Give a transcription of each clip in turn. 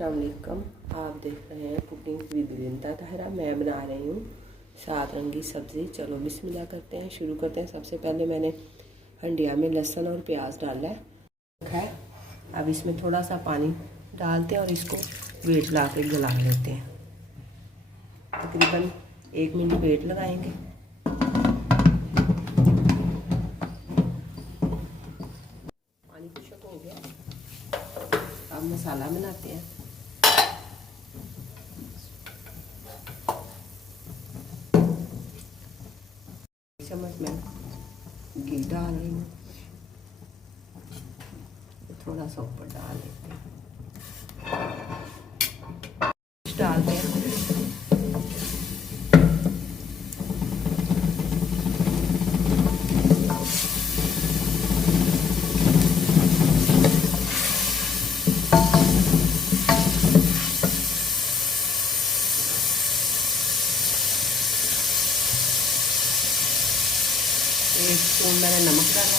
अस्सलामुअलैकुम। आप देख रहे हैं कुकिंग विद लिंता tahira। मैं बना रही हूँ 7 रंगी सब्ज़ी। चलो बिस्मिल्लाह करते हैं, शुरू करते हैं। सबसे पहले मैंने हंडिया में लहसुन और प्याज डाला है। अब इसमें थोड़ा सा पानी डालते हैं और इसको वेट ला के गला लेते हैं। तकरीबन 1 मिनट वेट लगाएंगे। पानी खुश्क हो गया, अब मसाला बनाते हैं। चम्मच में घी डाल रही हूँ, थोड़ा सा ऊपर डाल लेते हैं, डालते हैं। एक स्पून मैंने नमक डाला,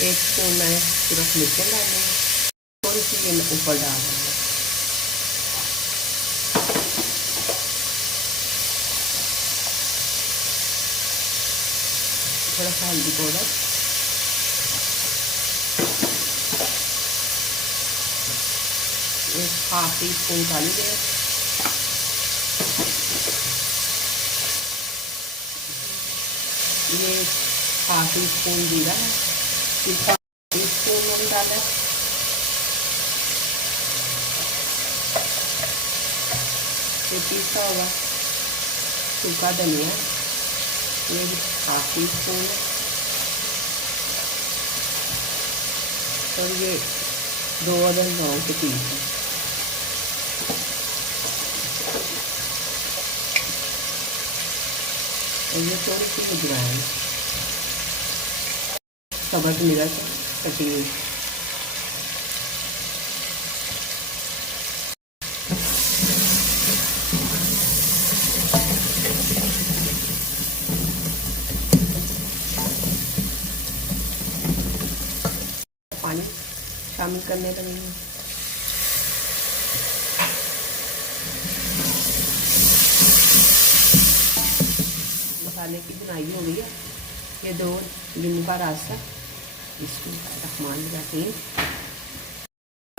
एक स्पून मैंने सिर्फ मिर्चें डाली, थोड़ी सी ये ऊपर डाल दूँगा। थोड़ा सा हल्दी पाउडर, एक हाफ टी स्पून काली मिर्च, ये हाफ टी स्पून जीरा है, हाफ टी स्पून मैंने डाला है, ये पीसा हुआ सूखा धनिया, ये हाफ टी स्पून है, और ये 2 अदरक लौंग के पीस है। और ये थोड़ी सी अजवाइन, सब्ज़ मिर्च कटी हुई, पानी शामिल करने लगेंगे। मसाले की बुनाई हो गई है। ये 2 नींबू का रस है, इसमें रहमान रहीम।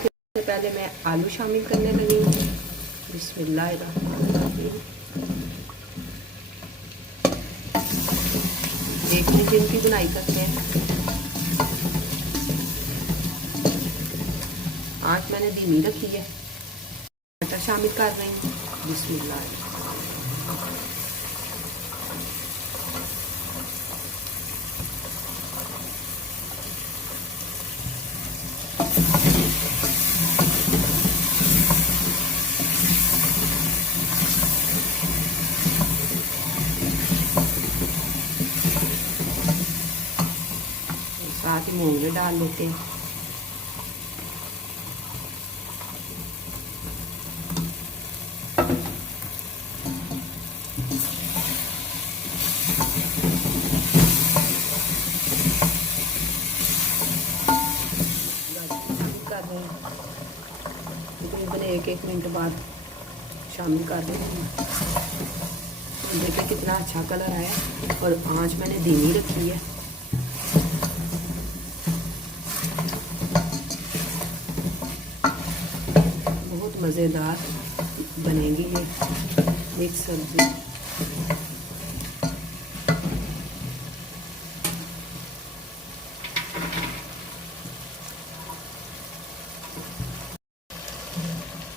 सबसे पहले मैं आलू शामिल करने लगी हूँ। बिस्मिल्लाहिर्रहमानिर्रहीम। 1 मिनट इनकी बुनाई करते हैं। आँच मैंने धीमी रखी है। मटर शामिल कर रही हूँ। बिस्मिल्लाह। साथ ही मूंगरे डाल लेते हैं। तकरीबन 1 मिनट बाद शामिल कर देंगे। देखिए कितना अच्छा कलर आया, और आंच मैंने धीमी रखी है। बहुत मज़ेदार बनेगी ये मिक्स सब्ज़ी।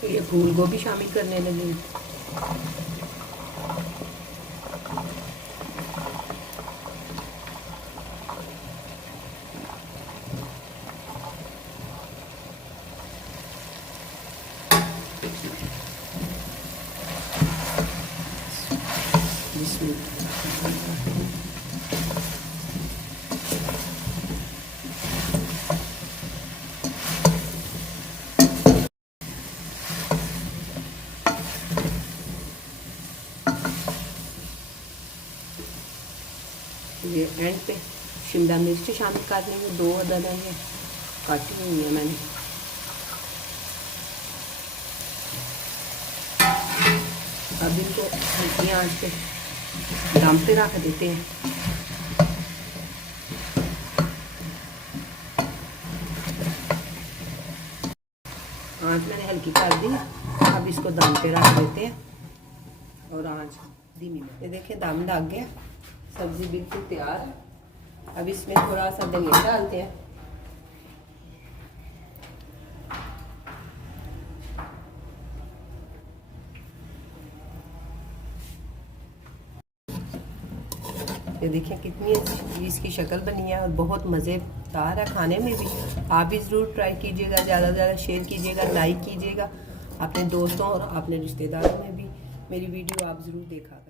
ये फूल गोभी शामिल करने लगी। शिमला मिर्च शामिल कर लेंगे, 2 अदद है काटी हुई है मैंने। अब इनको हल्की आंच पे दम पे रख देते हैं। आंच मैंने हल्की कर दी, अब इसको दम पे रख देते हैं और आंच धीमी में। ये देखिए दम लग गया, सब्जी बिल्कुल तैयार है। अब इसमें थोड़ा सा धनिया डालते हैं। ये देखिए कितनी अच्छी इसकी शक्ल बनी है और बहुत मज़ेदार है खाने में भी। आप भी ज़रूर ट्राई कीजिएगा, ज़्यादा से ज़्यादा शेयर कीजिएगा, लाइक कीजिएगा, अपने दोस्तों और अपने रिश्तेदारों में भी मेरी वीडियो आप ज़रूर देखा।